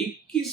21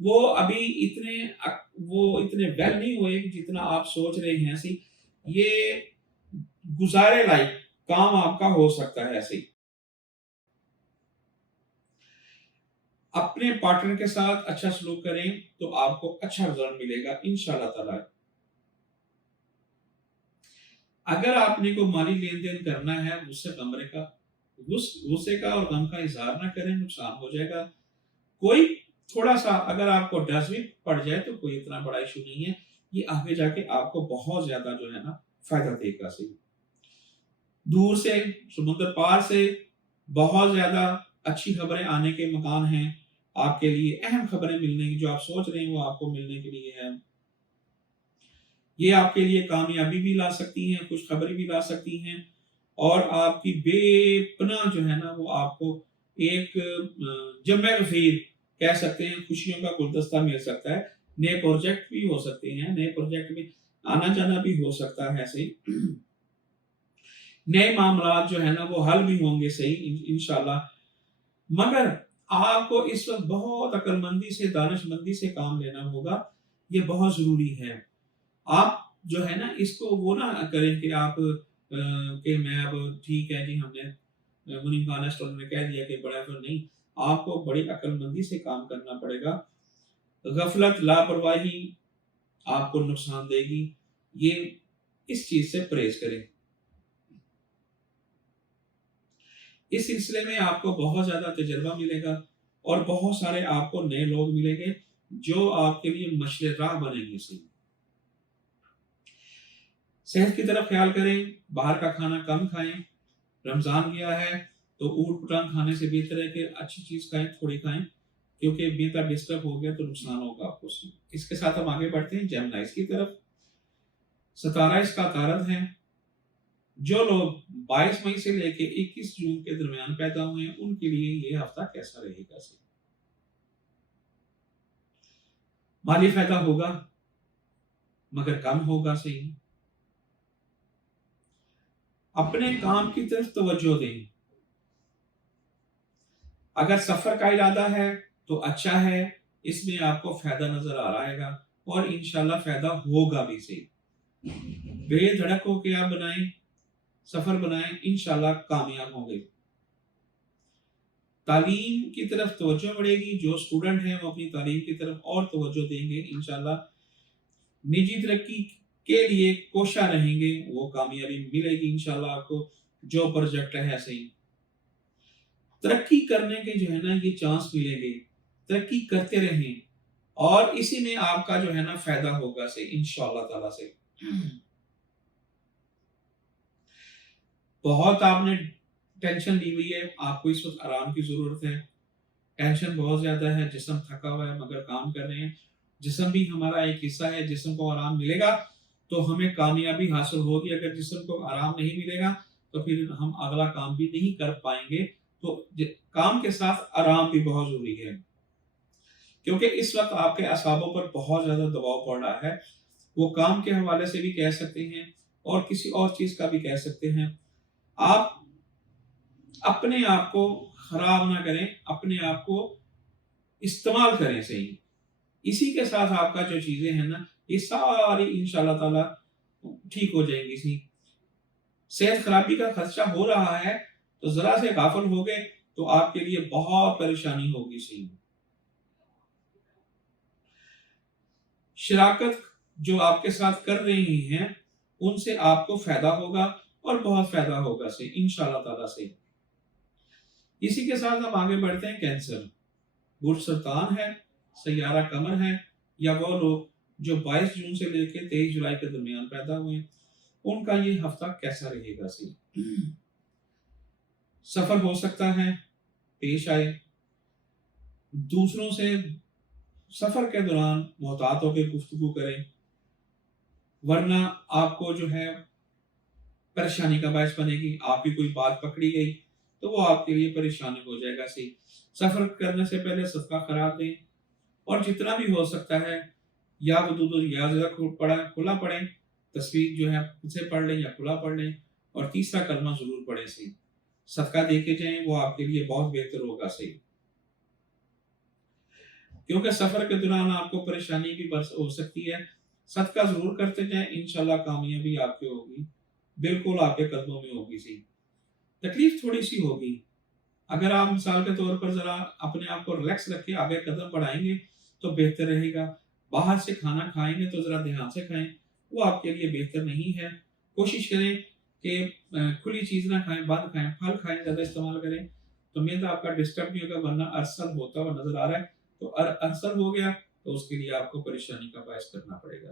وہ ابھی اتنے ویل نہیں ہوئے کہ جتنا آپ سوچ رہے ہیں ایسے یہ گزارے لائق کام آپ کا ہو سکتا ہے ایسے. اپنے پارٹنر کے ساتھ اچھا سلوک کریں تو آپ کو اچھا رزلٹ ملے گا انشاءاللہ تعالی. اگر آپ نے کوئی مالی لین دین کرنا ہے غصے کا اور غم کا اظہار نہ کریں، نقصان ہو جائے گا. کوئی تھوڑا سا اگر آپ کو ڈس بھی پڑ جائے تو کوئی اتنا بڑا ایشو نہیں ہے، یہ آگے جا کے آپ کو بہت زیادہ جو ہے نا فائدہ دے گا. دور سے سمندر پار سے بہت زیادہ اچھی خبریں آنے کے مکان ہیں آپ کے لیے. اہم خبریں ملنے کی جو آپ سوچ رہے ہیں وہ آپ کو ملنے کے لیے ہے. یہ آپ کے لیے کامیابی بھی لا سکتی ہیں، خوشخبری بھی لا سکتی ہیں، اور آپ کی بے پناہ جو ہے نا وہ آپ کو ایک جمع غفیر کہہ سکتے ہیں، خوشیوں کا گلدستہ مل سکتا ہے. نئے پروجیکٹ بھی ہو سکتے ہیں، نئے پروجیکٹ میں آنا جانا بھی ہو سکتا ہے. ایسے ہی نئے معاملات جو ہے نا وہ حل بھی ہوں گے صحیح انشاءاللہ. مگر آپ کو اس وقت بہت عقل مندی سے، دانش مندی سے کام لینا ہوگا. یہ بہت ضروری ہے. آپ جو ہے نا اس کو وہ نہ کریں کہ آپ کہ میں اب ٹھیک ہے جی ہم نے منیم خان ریسٹورنٹ میں کہہ دیا کہ بڑا تو نہیں. آپ کو بڑی عقل مندی سے کام کرنا پڑے گا. غفلت، لاپرواہی آپ کو نقصان دے گی. یہ اس چیز سے پرہیز کریں. اس سلسلے میں آپ کو بہت زیادہ تجربہ ملے گا اور بہت سارے آپ کو نئے لوگ ملیں گے جو آپ کے لیے مشعل راہ بنیں گے. صحت کی طرف خیال کریں، باہر کا کھانا کم کھائیں. رمضان گیا ہے تو اوٹ پٹانگ کھانے سے بہتر ہے کہ اچھی چیز کھائیں، تھوڑی کھائیں، کیونکہ بیتا ڈسٹرب ہو گیا تو نقصان ہوگا آپ کو. اس کے ساتھ ہم آگے بڑھتے ہیں جیمنائز کی طرف. ستارہ اس کا تارد ہے. جو لوگ 22 مئی سے لے کے 21 جون کے درمیان پیدا ہوئے ہیں ان کے لیے یہ ہفتہ کیسا رہے گا. مالی فائدہ ہوگا مگر کم ہوگا. صحیح اپنے کام کی طرف توجہ دیں. اگر سفر کا ارادہ ہے تو اچھا ہے، اس میں آپ کو فائدہ نظر آ رہا ہے اور انشاءاللہ فائدہ ہوگا بھی. صحیح بے دھڑک ہو کے آپ سفر بنائیں، انشاءاللہ کامیاب ہوں گے. تعلیم کی طرف توجہ بڑھے گی. جو اسٹوڈنٹ ہیں وہ اپنی تعلیم کی طرف اور توجہ دیں گے انشاءاللہ. نجی ترقی کے لیے کوشاں رہیں گے، وہ کامیابی ملے گی انشاءاللہ آپ کو. جو پروجیکٹ ہے صحیح ترقی کرنے کے جو ہے نا یہ چانس ملیں گے. ترقی کرتے رہیں اور اسی میں آپ کا جو ہے نا فائدہ ہوگا انشاءاللہ تعالیٰ سے. بہت آپ نے ٹینشن لی ہوئی ہے، آپ کو اس وقت آرام کی ضرورت ہے. ٹینشن بہت زیادہ ہے، جسم تھکا ہوا ہے مگر کام کر رہے ہیں. جسم بھی ہمارا ایک حصہ ہے. جسم کو آرام ملے گا تو ہمیں کامیابی حاصل ہوگی. اگر جسم کو آرام نہیں ملے گا تو پھر ہم اگلا کام بھی نہیں کر پائیں گے. تو کام کے ساتھ آرام بھی بہت ضروری ہے، کیونکہ اس وقت آپ کے اعصابوں پر بہت زیادہ دباؤ پڑ رہا ہے. وہ کام کے حوالے سے بھی کہہ سکتے ہیں اور کسی اور چیز کا بھی کہہ سکتے ہیں. آپ اپنے آپ کو خراب نہ کریں، اپنے آپ کو استعمال کریں. صحیح اسی کے ساتھ آپ کا جو چیزیں ہیں نا یہ ساری انشاءاللہ تعالی ٹھیک ہو جائیں گی. صحت خرابی کا خدشہ ہو رہا ہے تو ذرا سے غافل ہو گئے تو آپ کے لیے بہت پریشانی ہوگی. صحیح شراکت جو آپ کے ساتھ کر رہی ہیں ان سے آپ کو فائدہ ہوگا اور بہت فائدہ ہوگا انشاءاللہ تعالیٰ سے. اسی کے ساتھ ہم آگے بڑھتے ہیں. کینسر برج سرطان ہے، سیارہ قمر ہے، یا وہ لوگ جو 22 جون سے لے کے 23 جولائی کے درمیان پیدا ہوئے ہیں ان کا یہ ہفتہ کیسا رہے گا. سفر ہو سکتا ہے پیش آئے. دوسروں سے سفر کے دوران محتاط ہو کے گفتگو کریں ورنہ آپ کو جو ہے پریشانی کا باعث بنے گی. آپ کی کوئی بات پکڑی گئی تو وہ آپ کے لیے پریشانی ہو جائے گا. سفر کرنے سے پہلے صدقہ خیرات دیں اور جتنا بھی ہو سکتا ہے یا ودود یا کھلا پڑھیں. تصویر جو ہے خود سے پڑھ لیں یا کھلا پڑھ لیں اور تیسرا کلمہ ضرور پڑھیں. صدقہ دے کے جائیں، وہ آپ کے لیے بہت بہتر ہوگا. کیونکہ سفر کے دوران آپ کو پریشانی بھی برس ہو سکتی ہے. صدقہ ضرور کرتے جائیں، انشاءاللہ کامیابی آپ کی ہوگی، بالکل آپ کے قدموں میں ہوگی. سی تکلیف تھوڑی سی ہوگی، اگر آپ مثال کے طور پر ذرا اپنے آپ کو ریلیکس رکھ کے آگے قدم بڑھائیں گے تو بہتر رہے گا. باہر سے کھانا کھائیں گے تو ذرا دھیان سے کھائیں، وہ آپ کے لیے بہتر نہیں ہے. کوشش کریں کہ کھلی چیز نہ کھائیں، بند کھائیں، پھل کھائیں، زیادہ استعمال کریں تو میدا آپ کا ڈسٹرب نہیں ہوگا. ورنہ ارسل ہوتا ہوا نظر آ رہا ہے، تو ارسل ہو گیا تو اس کے لیے آپ کو پریشانی کا باعث کرنا پڑے گا.